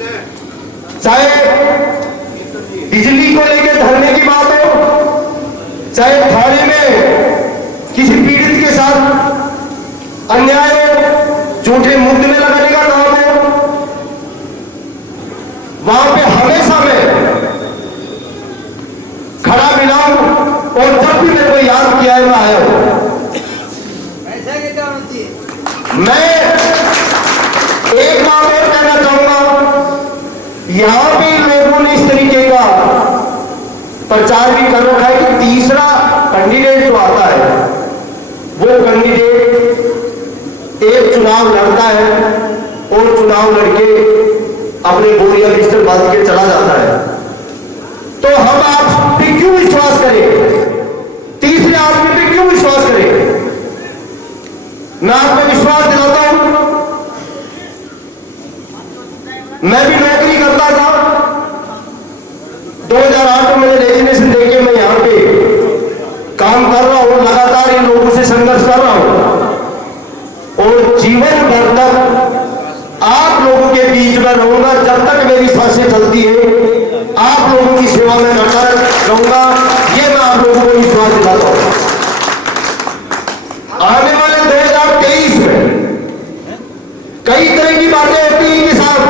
चाहे बिजली को लेकर धरने की बात हो, चाहे थाने में किसी पीड़ित के साथ अन्याय हो, झूठे मुकदमे लगाने का काम हो, वहां पे हमेशा मैं खड़ा मिला हूं और जब भी मेरे को याद किया है मैं आया हूं। मैं एक बात और कहना चाहूंगा, यहां भी लोगों ने इस तरीके का प्रचार भी कर रखा है कि तीसरा कैंडिडेट जो आता है वो कैंडिडेट एक चुनाव लड़ता है और चुनाव लड़के अपने बोरिया बिस्तर बांध के चला जाता है। तो हम आप पे क्यों विश्वास करें, तीसरे आदमी पे क्यों विश्वास करें? मैं आपको विश्वास दिलाता हूं, मैं भी नौकरी करता था। 2008 में मैंने रेजिग्नेशन देके मैं यहां पे काम कर रहा हूं, लगातार इन लोगों से संघर्ष कर रहा हूं और जीवन भर तक आप लोगों के बीच में रहूंगा। जब तक मेरी सांसें चलती है आप लोगों की सेवा में करता रहूंगा, ये मैं आप लोगों को विश्वास दिलाता हूं। आने वाले 2023 में कई तरह की बातें होती हैं कि साहब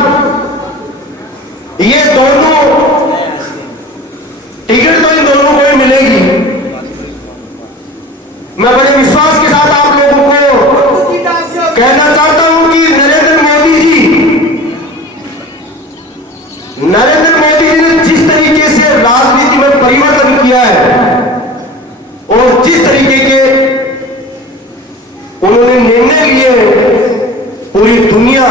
ये दोनों टिकट तो इन दोनों को ही मिलेगी। मैं बड़े विश्वास के साथ आप लोगों को कहना चाहता हूं कि नरेंद्र मोदी जी ने जिस तरीके से राजनीति में परिवर्तन किया है और जिस तरीके के उन्होंने निर्णय लिए, पूरी दुनिया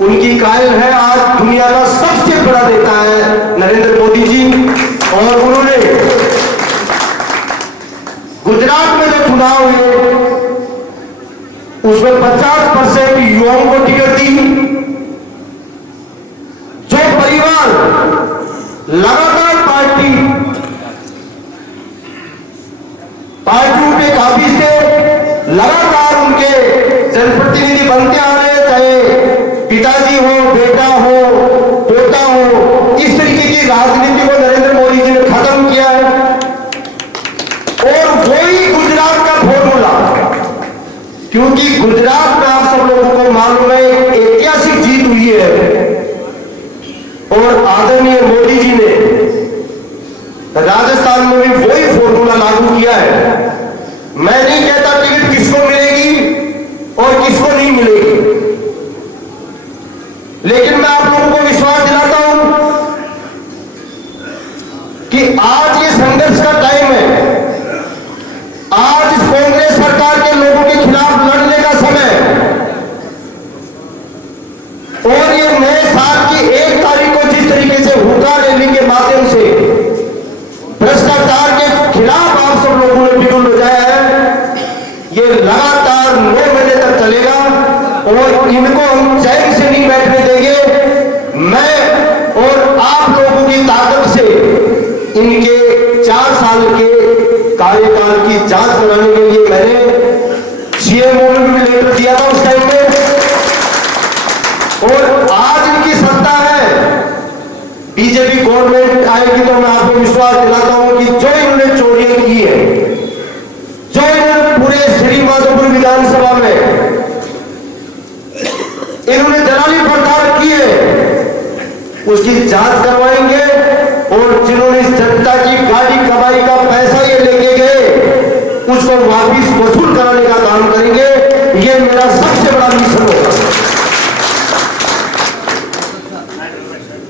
उनकी कायल है। आज दुनिया का सबसे बड़ा नेता है नरेंद्र मोदी जी, और उन्होंने गुजरात में जो चुनाव हुए उसमें 50% युवाओं को टिकट दी। जो परिवार लगातार पार्टियों के काबिज थे, लगातार उनके जनप्रतिनिधि बनते आ रहे, चाहे पिताजी हो, बेटा हो, पोता हो, इस तरीके की राजनीति को नरेंद्र मोदी जी ने खत्म किया है। और वही गुजरात का फॉर्मूला, क्योंकि गुजरात में आप सब लोगों को मालूम है ऐतिहासिक जीत हुई है और आदरणीय मोदी जी ने राजस्थान में भी वही फॉर्मूला लागू किया है। मैं नहीं कहता टिकट किसको मिलेगी और किसको नहीं मिलेगी, लेकिन मैं आप लोगों को विश्वास दिलाता हूं कि आज ये संघर्ष का टाइम है। आज इस कांग्रेस सरकार के लोगों के खिलाफ लड़ने का समय, और ये नए साल की 1 तारीख को जिस तरीके से हुक्का रैली के माध्यम से भ्रष्टाचार के खिलाफ आप सब लोगों ने बिगुल बजाया है, ये लगातार 9 महीने तक चलेगा और इनको हम चैन से नहीं बैठने देंगे। मैं और आप लोगों की ताकत से इनके 4 साल के कार्यकाल की जांच कराने के लिए मैंने सीएमओ में भी लेटर दिया था उस टाइम में, और आज इनकी सत्ता है। बीजेपी गवर्नमेंट आएगी तो मैं आपको विश्वास दिलाता हूं कि जो इन्होंने चोरियां की है, जो इन्होंने पूरे श्री माधोपुर विधानसभा में इन्होंने दलाली प्रचार की है, उसकी जांच करवाएंगे। और जिन्होंने इस जनता की गाड़ी कमाई का पैसा ये लेके गए उसको वापिस वसूल कराने का काम करेंगे। ये मेरा सबसे बड़ा मिशन होगा।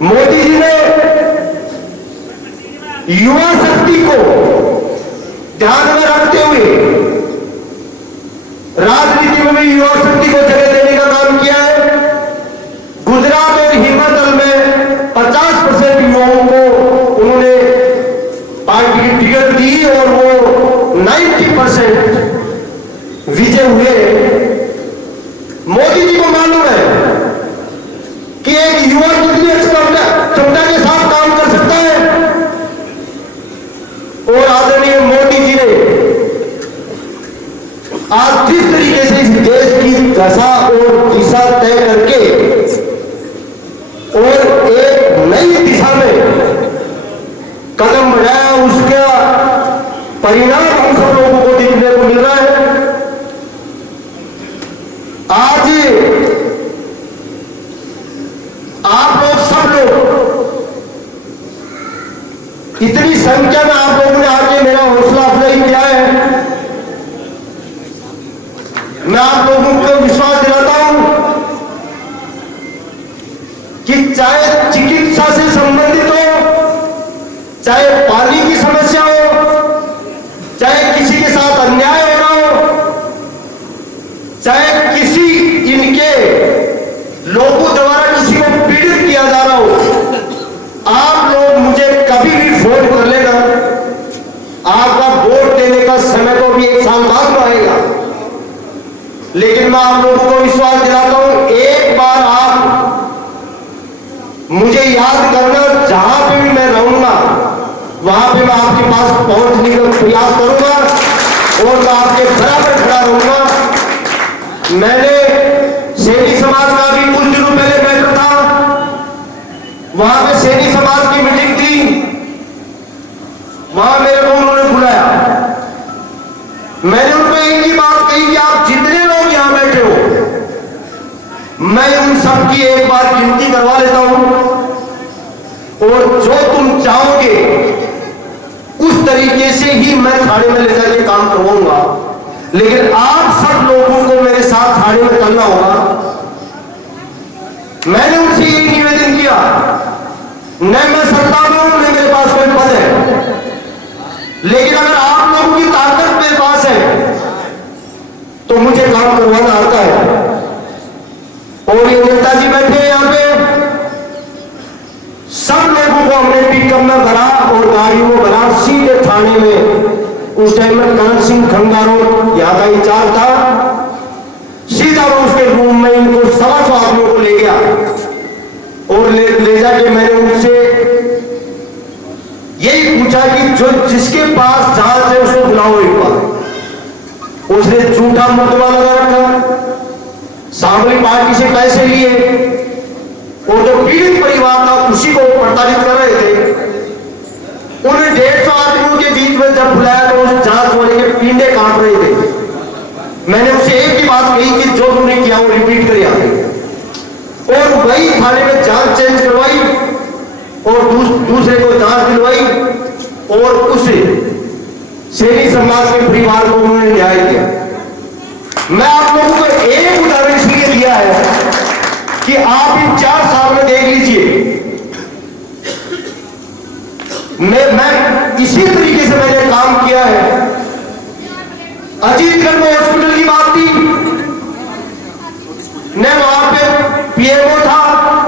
मोदी जी ने युवा शक्ति को ध्यान में रखते हुए राजनीति में भी युवा शक्ति को जगह देने का काम किया है। गुजरात और हिमाचल में 50% युवाओं को उन्होंने पार्टी की टिकट दी और वो 90% विजय हुए। मोदी जी को मालूम है कि एक युवा कितनी क्षमता के साथ काम कर सकता है, और आदरणीय मोदी जी ने आज जिस तरीके से इस देश की संख्या में आप लोगों ने आके मेरा हौसला अफजाई किया है। मैं आप लोगों को विश्वास दिलाता हूं कि चाहे चिकित्सा से संबंधित हो, चाहे पानी की समस्या हो, चाहे किसी के साथ अन्याय हो रहा हो, चाहे किसी इनके लोगों द्वारा किसी को पीड़ित किया जा रहा हो, आप लोग मुझे कभी भी फोन कर लेना। आपका वोट देने का समय तो भी 1 साल बाद में आएगा, लेकिन मैं आप लोगों को विश्वास दिलाता हूं, एक बार आप मुझे याद करना, जहां पे भी मैं रहूंगा वहां पे मैं आपके पास पहुंचने का प्रयास करूंगा और मैं आपके बराबर खड़ा रहूंगा। मैंने सैनी समाज का भी कुछ दिनों पहले बैठा था, वहां पे सैनी समाज की मीटिंग थी, वहां मेरे को उन्होंने बुलाया। मैंने उनको एक ही बात कही कि आप जितने लोग यहां बैठे हो, मैं उन सब की एक बार गिनती करवा लेता हूं और जो तुम चाहोगे उस तरीके से ही मैं थाने में ले जाके काम करवाऊंगा, लेकिन आप सब लोगों को मेरे साथ थाने में चलना होगा। मैंने उनसे यही निवेदन किया, न मैं सत्ता में हूं, न मेरे पास कोई पद है, लेकिन अगर आप लोगों की ताकत मेरे पास है तो मुझे काम करवाना आता है। और ये नेताजी बैठे हैं यहां पे, सब लोगों को हमने पिकअप में भरा और गाड़ियों में भरा, सीधे थाने में। उस टाइम में करण सिंह खंगारो यहां का इंचार्ज था, सीधा वो उसके रूम में इनको 125 आदमियों को ले गया और ले जाके मैंने उनसे यही पूछा कि जो जिसके पास जांच है उसको बुलाओ एक बार। उसने झूठा मुकदमा लगा रखा, सांवली पार्टी से पैसे लिए और जो पीड़ित परिवार था उसी को प्रताड़ित कर रहे थे। उन्हें 150 आदमियों के बीच में जब बुलाया तो उस जांच वाले के पींडे काट रहे थे। मैंने उसे एक ही बात कही कि जो तुमने किया वो रिपीट कर आते, और वही थाने में जांच चेंज करवाई और दूसरे को जांच दिलवाई और उसे सैनी समाज के परिवार को उन्होंने न्याय दिया। मैं आप लोगों को एक उदाहरण इसलिए दिया है कि आप इन 4 साल में देख लीजिए, मैं इसी तरीके से मैंने काम किया है। अजीतगढ़ में हॉस्पिटल की बात थी, न वहां पे पीएमओ था,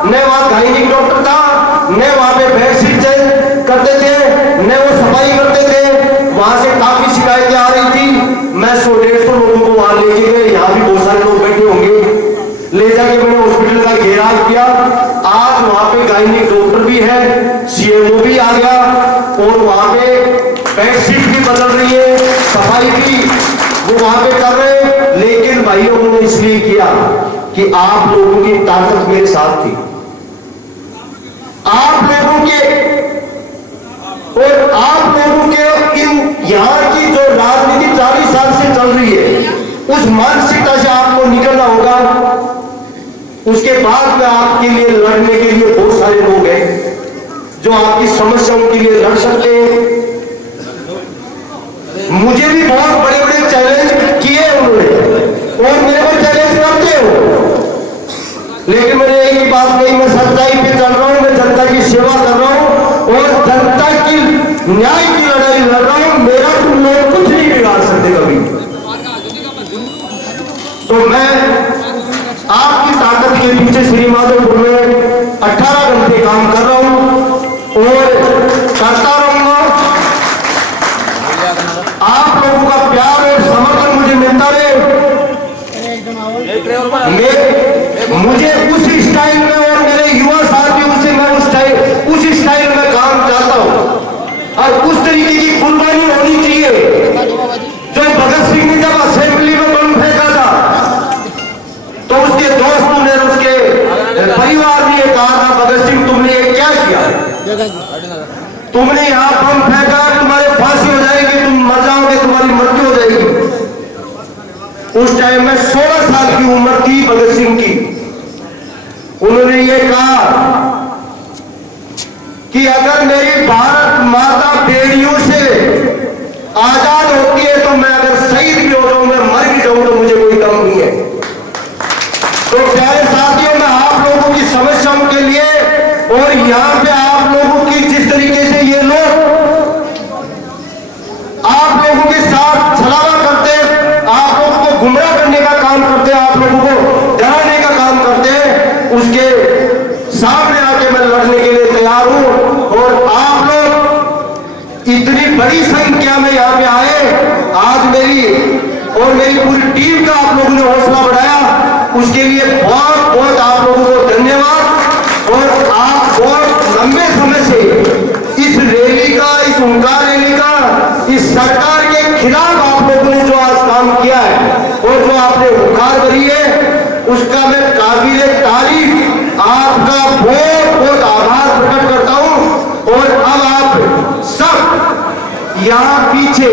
न वहां गायनिक डॉक्टर था, न वहां पे बेडशीट चेंज करते थे, न वो सफाई करते थे। वहां से काफी शिकायतें आ रही थी। मैं 100-150 लोगों को वहां लेके गए, यहाँ भी बहुत सारे लोग बैठे होंगे, ले जाके मैंने हॉस्पिटल का घेराव किया। आज वहां पे गायनिक डॉक्टर भी है, सीएमओ भी आ गया और वहां पे बेडशीट भी बदल रही है, सफाई भी वो वहां पे कर रहे हैं। लेकिन भाई उन्होंने इसलिए किया कि आप लोगों की ताकत मेरे साथ थी, आप लोगों के और आप लोगों के इन यहाँ की जो राजनीति 40 साल से चल रही है, उस मानसिकता से आपको निकलना होगा। उसके बाद में आपके लिए लड़ने के लिए बहुत सारे लोग हैं जो आपकी समस्याओं के लिए लड़ सकते हैं। मुझे भी बहुत बड़े बड़े चैलेंज किए उन्होंने और मेरे को चैलेंज करते हो, लेकिन मैंने एक ही बात कही, मैं सच्चाई पे चल रहा हूं, मैं जनता की सेवा कर रहा हूं और जनता की न्याय की लड़ाई लड़ रहा हूं। मेरा तुम लोग कुछ नहीं बिगाड़ सकते कभी। तो मैं आपकी ताकत के पीछे श्रीमाधोपुर में 18 घंटे काम कर रहा हूं और करता रहूंगा। आप लोगों का प्यार और समर्थन मुझे मिलता रहे। मुझे उस स्टाइल में और मेरे युवा साथियों से मैं उस स्टाइल में काम चाहता हूं और उस तरीके की कुर्बानी होनी चाहिए जो भगत सिंह ने जब असेंबली में बम फेंका था तो उसके दोस्तों ने, उसके परिवार ने कहा था, भगत सिंह तुमने ये क्या किया, तुमने यहां बम फेंका, तुम्हारे फांसी हो जाएगी, तुम मर जाओगे, तुम्हारी मृत्यु हो जाएगी। उस टाइम में 16 साल की उम्र थी भगत सिंह की। उन्होंने ये कहा कि अगर मेरी भारत माता बेड़ियों से आजाद होती है, तो मैं अगर शहीद भी हो जाऊं, मैं मर भी जाऊं, तो मुझे कोई गम नहीं है। तो प्यारे साथियों, मैं आप लोगों की समस्याओं के लिए और यहाँ पे आप लोगों की जिस तरीके से ये लोग आप लोगों के साथ छलावा करते, आप लोगों को गुमराह करने का काम करते, आप लोगों को डराने का काम करते, उसके सामने आके मैं लड़ने के लिए तैयार हूं। और आप लोग इतनी बड़ी संख्या में यहाँ पे आए, आज मेरी और मेरी पूरी टीम का आप लोगों ने हौसला बढ़ाया, उसके लिए बहुत बहुत आप लोगों को धन्यवाद। और आप बहुत लंबे समय से इस रैली का, इस हुंकार रैली का, इस सरकार के खिलाफ आप लोगों ने जो आज काम किया है और जो आपने हुंकार भरी है, उसका मैं काबिले तारीफ आपका बहुत बहुत आभार प्रकट करता हूं। और अब आप सब यहाँ पीछे